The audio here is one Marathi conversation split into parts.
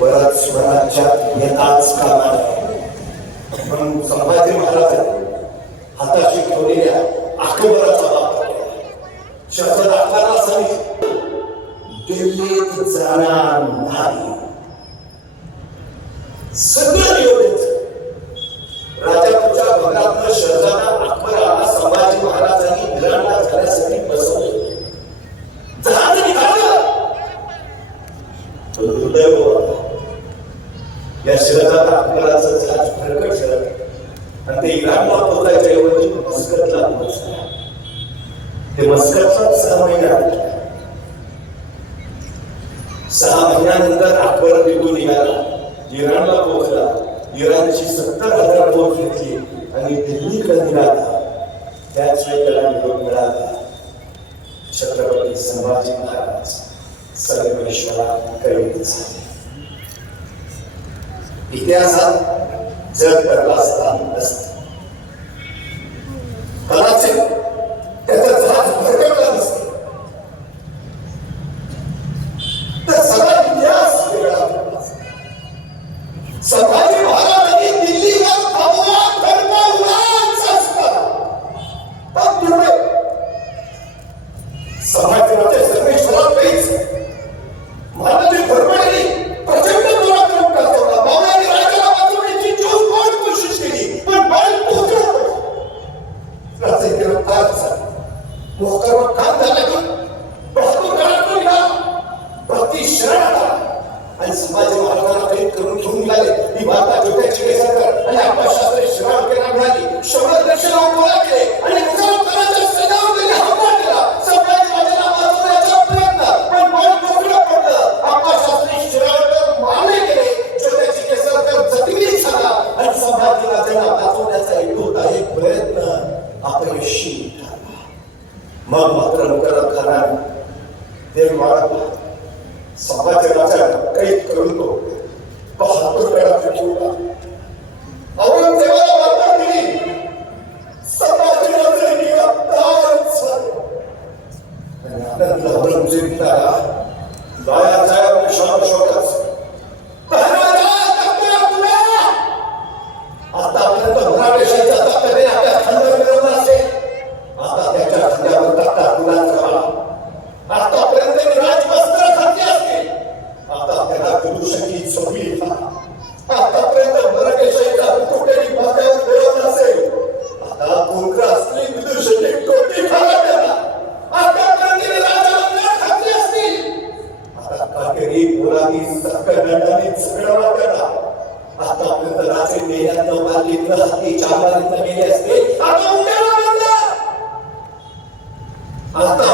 वरात येताच म्हणून संभाजी महाराज हाताशी ठेवलेल्या आकबराचा वापर शब्द दिल्लीत जाणार नाही. सगळं नियोजित राजापूरच्या भगवान शहजादा अकबराला संभाजी महाराजांनी हृदय या शहराला आपल्याला खरकट शहर आणि ते इराण पोहोचायच्या ऐवजी मस्कतला पोहोचला ते मस्कतला सहा महिने सहा महिन्यानंतर आपण निघून निघाला इराणला पोहोचला. इराणची सत्तर हजार पोहोच घेतली आणि दिल्लीकडे निघाला त्याच वेळेला निरोप मिळाला. छत्रपती संभाजी महाराज. सर्वेश्वरा कळवितच इतिहासात जग करला असता कलाचे Sampai. गरीब मुलांनी कर्नाटकाने सगळा करा. आता आपलं तलाचे मेल्यात वाले हत्ती चार वाले असते. आता उद्या आता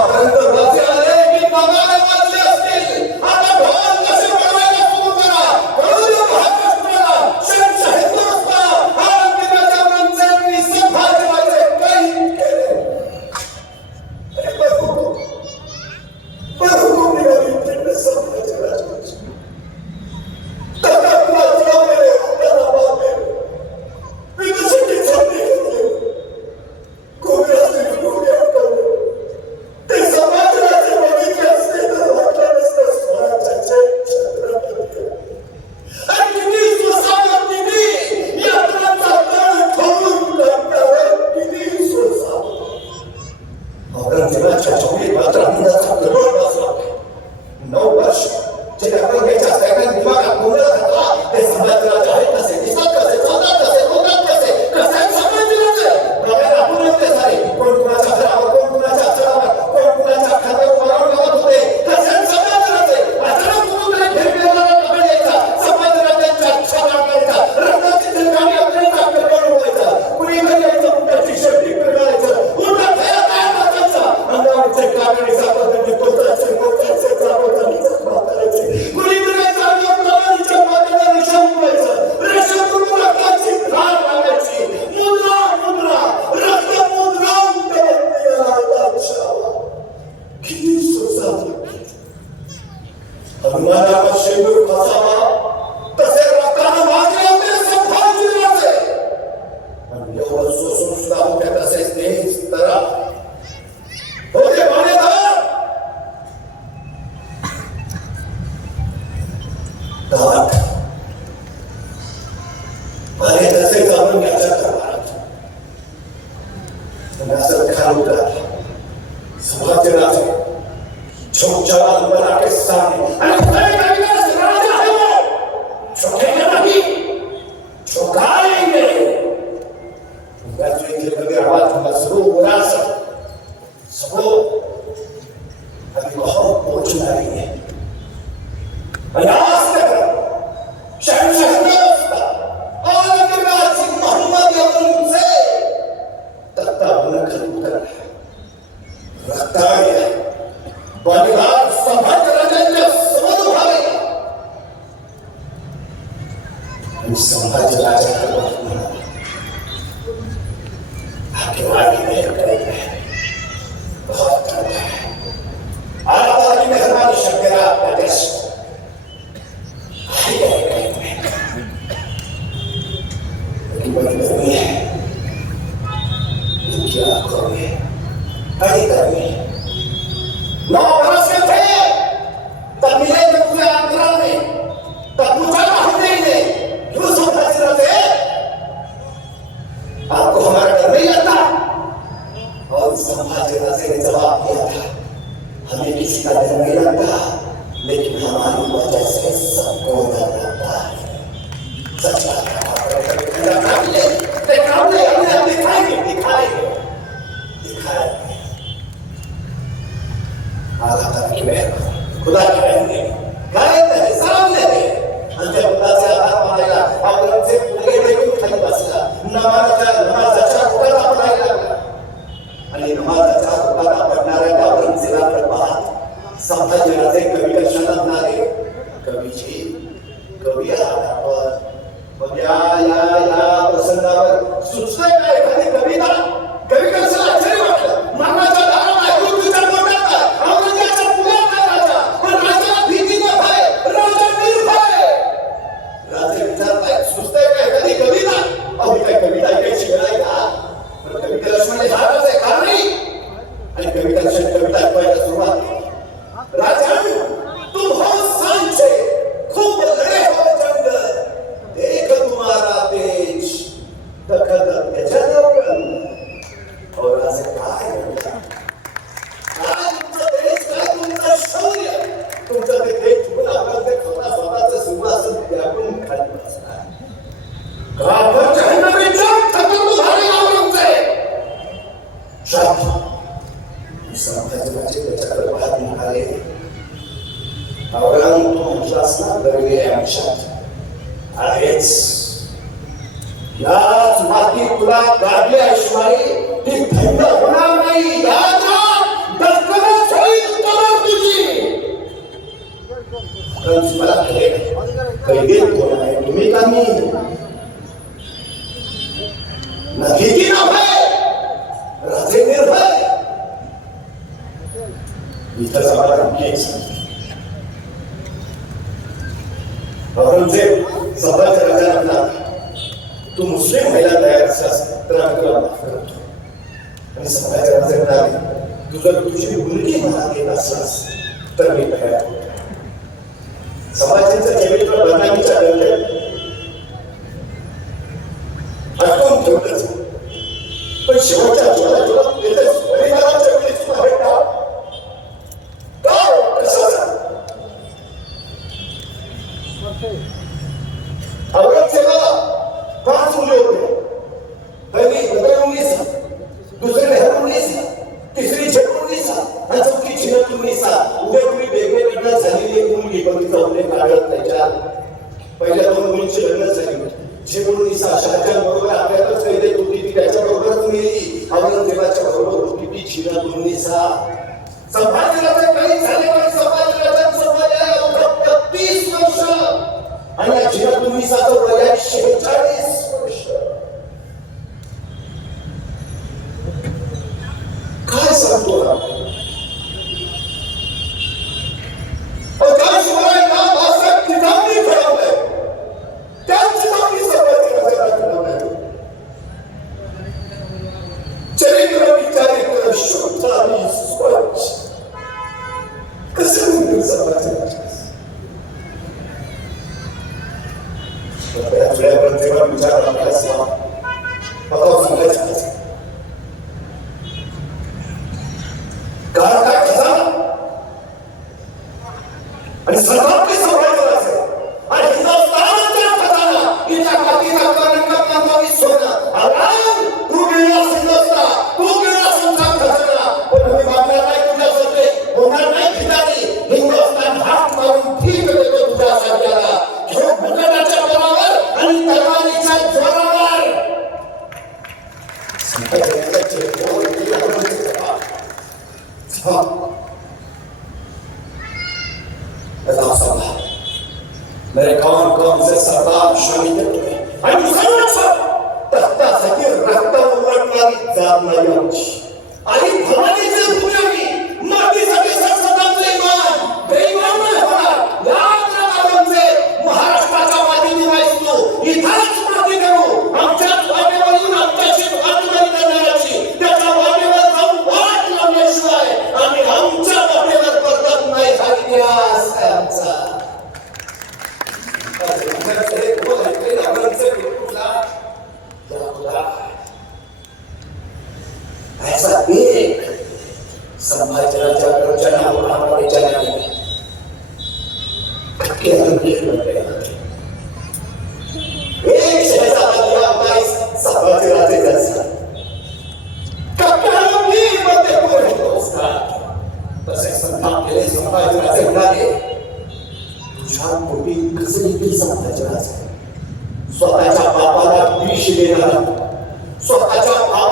সঞ্চালন করার স্থানে Yeah. あなた方に決め、答えてく。Thank you. essa dor.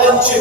não te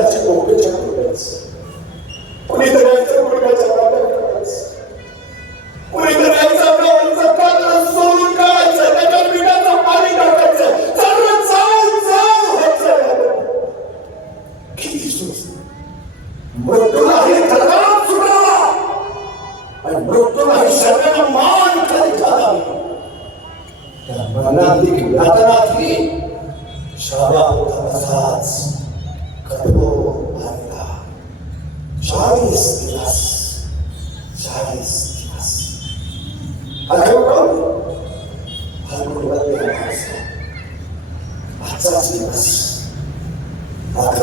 nada ficou grande acontece.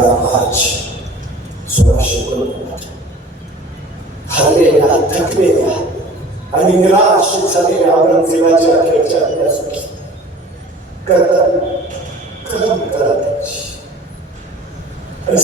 बारा आज सोळाशे हरलेल्या थकलेल्या आणि निराश झालेल्या औरंगजेबाच्या अखेरच्या अभ्यास करतात आणि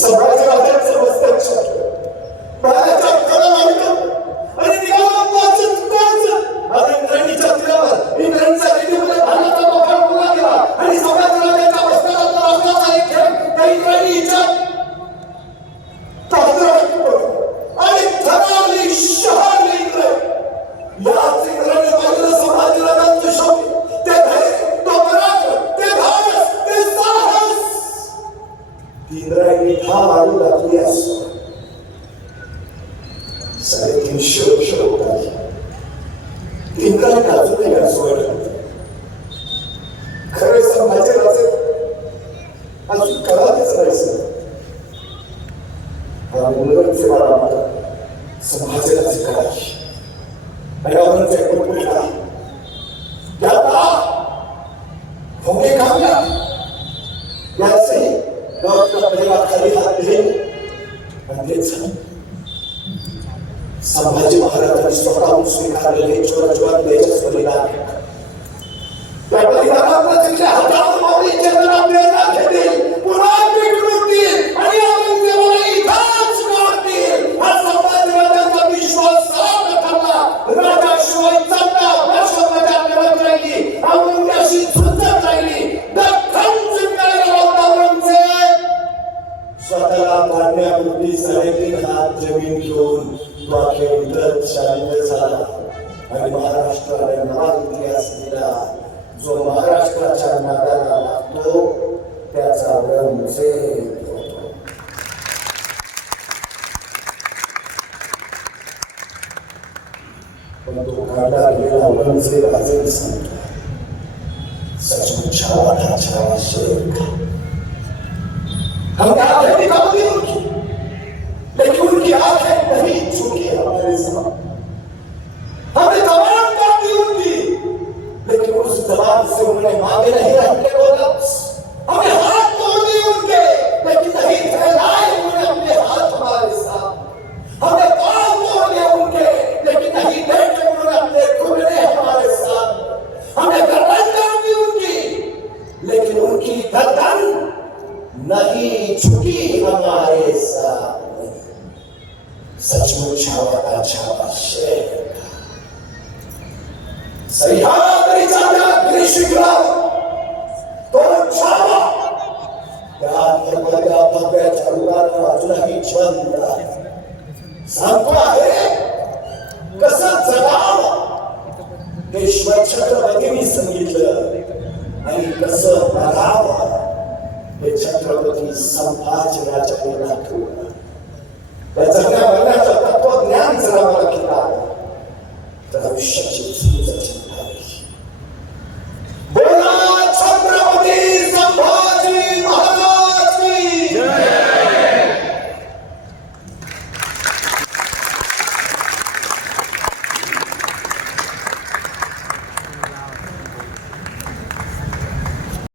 इंद्रायणी ठाम आळू घातली साडेतीनशे वर्ष होतात Indrayani Ang gagawin, bakit yun? Joana